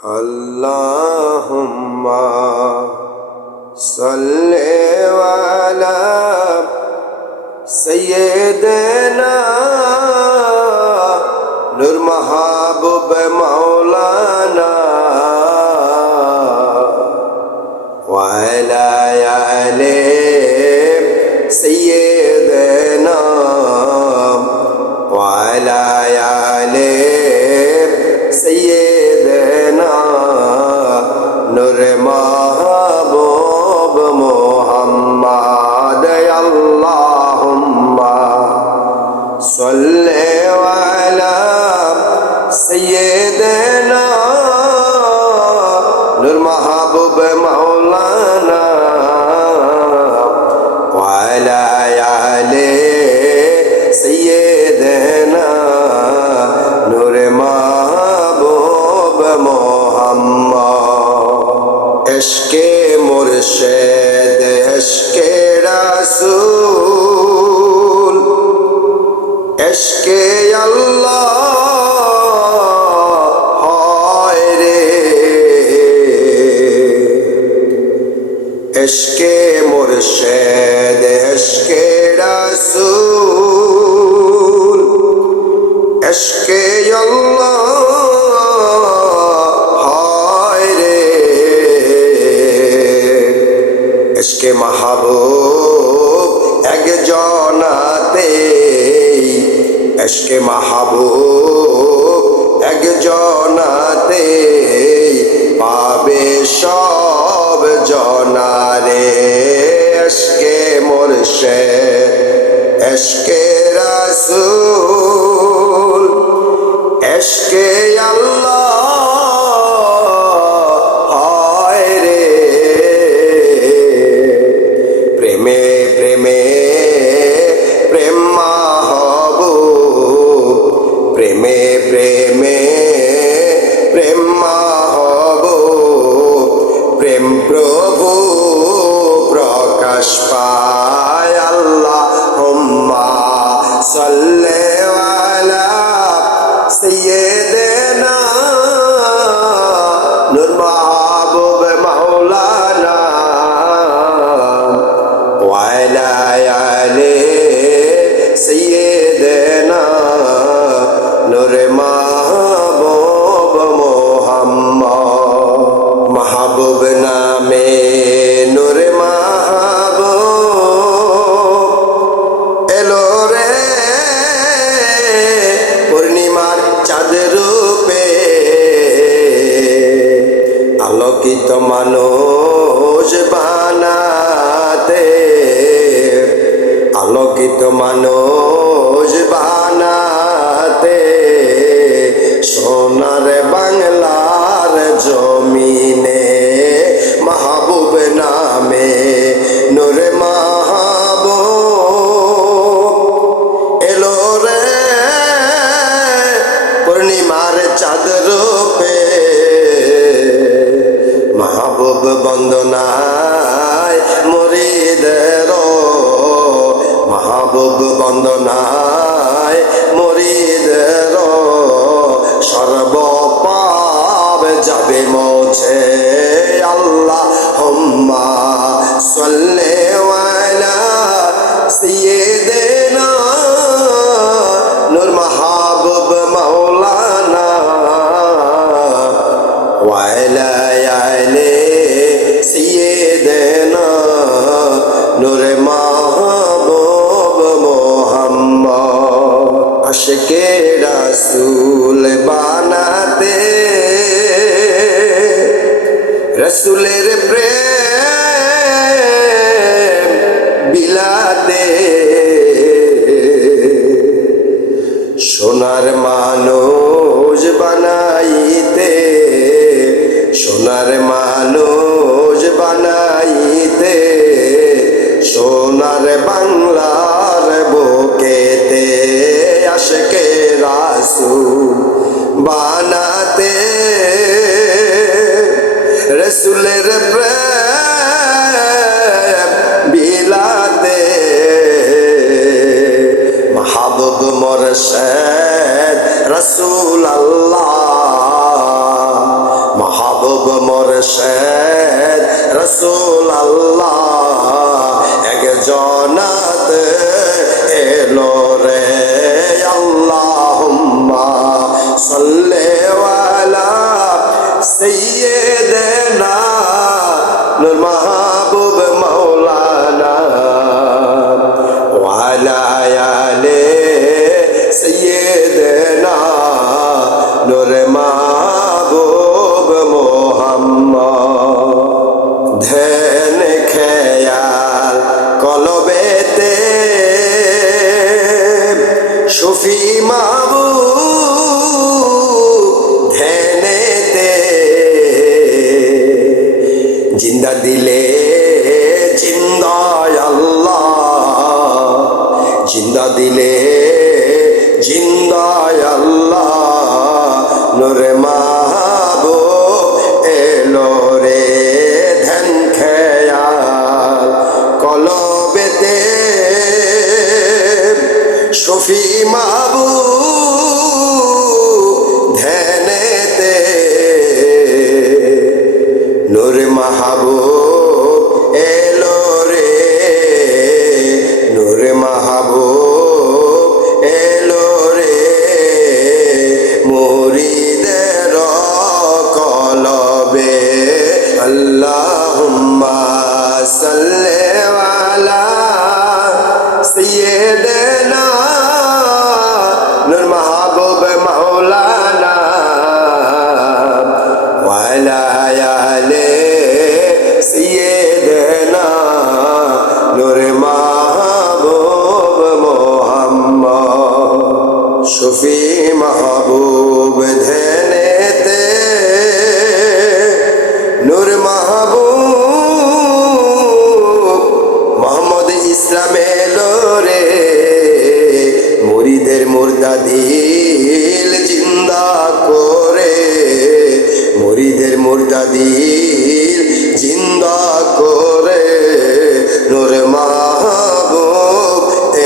Allahumma salli ala sayyidina nur mahabub maulana wa ala ali sayyidina wa ala ali sayyidina nur mahabub muhammad allahumma salli ala sayyidina nur mahabub maulana wa ala ali sayyidina nur mahabub muhammad ishq-e murshid ishq-e rasool ishq-e Allah hoy re ishq-e murshid ishq-e rasool ishq-e Allah hoy re ishq-e mahabub ek jonate ishq-e mahabub এক জনাতে পাবে সব জনারে ইশকে মুর্শিদ ইশকে রাসূল ইশকে আল্লাহ হয় রে প্রেমে প্রেমে প্রেম মাহবুব প্রেমে প্রেমে প্রেম মাহবুব প্রেম প্রভু প্রকাশ পায় আল্লাহুম্মা সাল্লি আলা সাইয়্যিদিনা নূর মাহবুব মাওলানা ওয়া আলা আলি সাইয়্যিদিনা নূর মাহবুব মুহাম্মদ মাহবুব নামে নূর মাহবুব এলো রে পূর্ণিমার চাঁদ রূপে আলোকিত মানুষ বানাতে আলোকিত মানুষ বানাতে সোনার বাংলার জমিনে মাহবুব নামে নূর মাহবুব এলো রে পূর্ণিমার চাঁদ রূপে মাহবুব বন্দনায় মুরিদের মাহবুব বন্দনায় মুরিদের সর্বপাপ যাবে মোছে আল্লাহুম্মা সাল্লি আলা সাইয়্যিদিনা নূর মাহবুব মাওলানা ওয়া আলা আলি সাইয়্যিদিনা নূর মাহবুব মুহাম্মদ আশিকে রাসূল বানাতে রাসূলের প্রেম বিলাতে সোনার মানুষ বানাইতে সোনার মানুষ বানাইতে সোনার বাংলার বুকেতে আশিকে রাসূল বানাতে রাসূলের প্রেম বিলাতে মাহবুব মুর্শিদ রাসূল আল্লাহ মাহবুব মুর্শিদ রসুল আল্লাহ একজনাত এলো রে আল্লাহুম্মা সাল্লি আলা সাইয়্যিদিনা নূর মাহবুব মাওলানা ওয়া আলা আলি সাইয়্যিদিনা নূর মাহবুব মুহাম্মদ ধ্যান খেয়াল কলবেতে শফি মাহবুব ধ্যানেতে জিন্দা দিলে জিন্দায় আল্লাহ জিন্দা দিলে জিন্দায় আল্লাহ নূরে মাহবুব এলো রে ধ্যান খেয়াল কলবেতে শফি মাহবুব ধ্যানেতে নূর মাহবুব এলো রে নূর মাহবুব এলো রে মুরিদের কলবে আল্লাহুম্মা সাল্লি আলা সাইয়্যিদিনা নূর মাহবুব মাওলানা ওয়া আলা আলি সাইয়্যিদিনা নূর মাহবুব মুহাম্মদ শফি মাহবুব ধ্যানেতে নূর মাহবুব মোহাম্মদ ইসলাম এলো রে মুরিদের মুর্দা দিল জিন্দা করে মুরিদের মুর্দা দিল জিন্দা করে নূর মাহবুব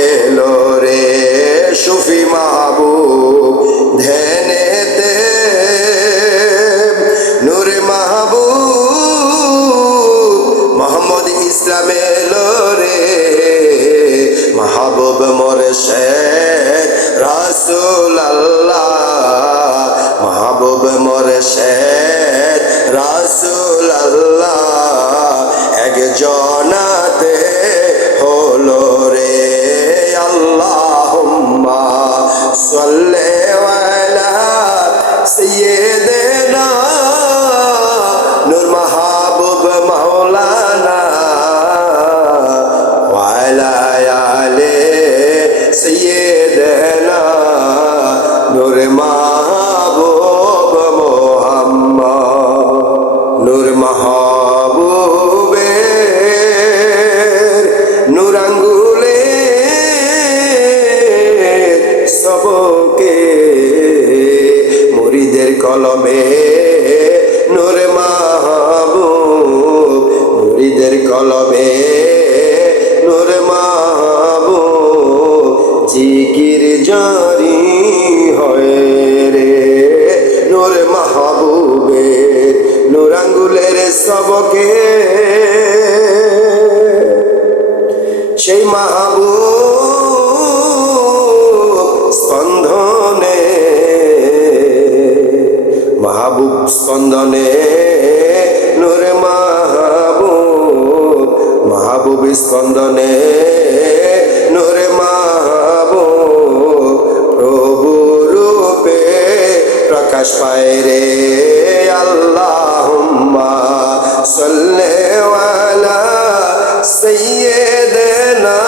এলো রে শফি মাহবুব ধ্যানেতে নূর মাহবুব মোহাম্মদ ইসলাম এলো রে মাহবুব মুর্শিদ রাসূল আল্লাহ মাহবুব মুর্শিদ রাসূল আল্লাহ একজনাতে হলো রে আল্লাহুম্মা সাল্লি আলা সাইয়্যিদিনা নূর মাহবুব মাওলানা ওয়া আলা আলি সাইয়্যিদিনা নূর মাহবুব মুহাম্মদ নূর মাহবুবের নূর আঙ্গুলে সবকে মুরিদের কলমে নূর মাহবুব মুরিদের কলমে নূর মাহবুব জিকির জারি হয় রে নূর মাহবুবের নূর আঙ্গুলের সবকে সেই মাহবুব স্পন্দনে মাহবুব স্পন্দনে নূর মাহবুব মাহবুব স্পন্দনে নূর মাহবুব প্রভু রূপে প্রকাশ পায় রে আল্লাহুম্মা সাল্লি আলা সাইয়্যিদিনা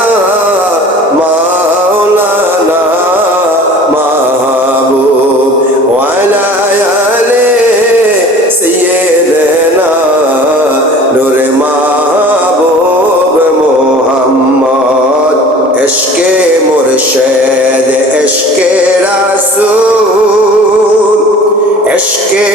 মাওলানা মাহবুব ওয়া আলা আলি সাইয়্যিদিনা নূর মাহবুব মুহাম্মদ ইশকে মুর্শিদ ইশকে রাসূল ইশকে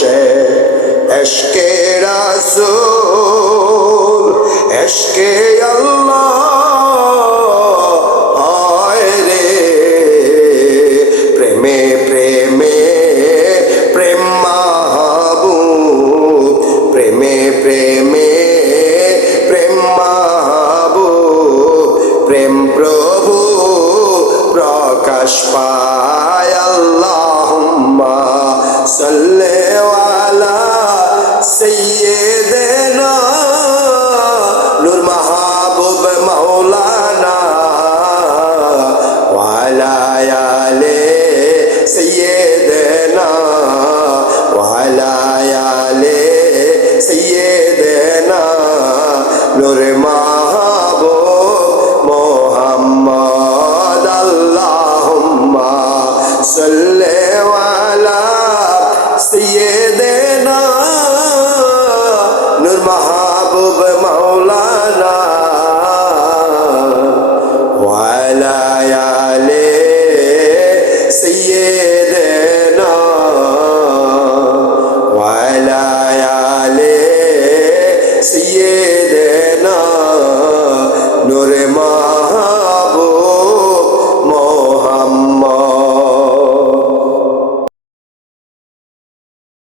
বসে এশকে রাসূল এশকে আল্লাহ হয় রে প্রেমে প্রেমে প্রেম মাহবুব প্রেমে প্রেমে প্রেম মাহবুব প্রেম প্রভু প্রকাশ পায় আল্লাহুম্মা সাল্লি আলা সাইয়্যিদিনা নূর মাহবুব মাওলানা ওয়া আলা আলি সাইয়্যিদিনা ওয়া আলা আলি সাইয়্যিদিনা নূর মাহবুব মুহাম্মদ আল্লাহুম্মা সাল্লি আলা সাইয়্যিদিনা নূর মাহবুব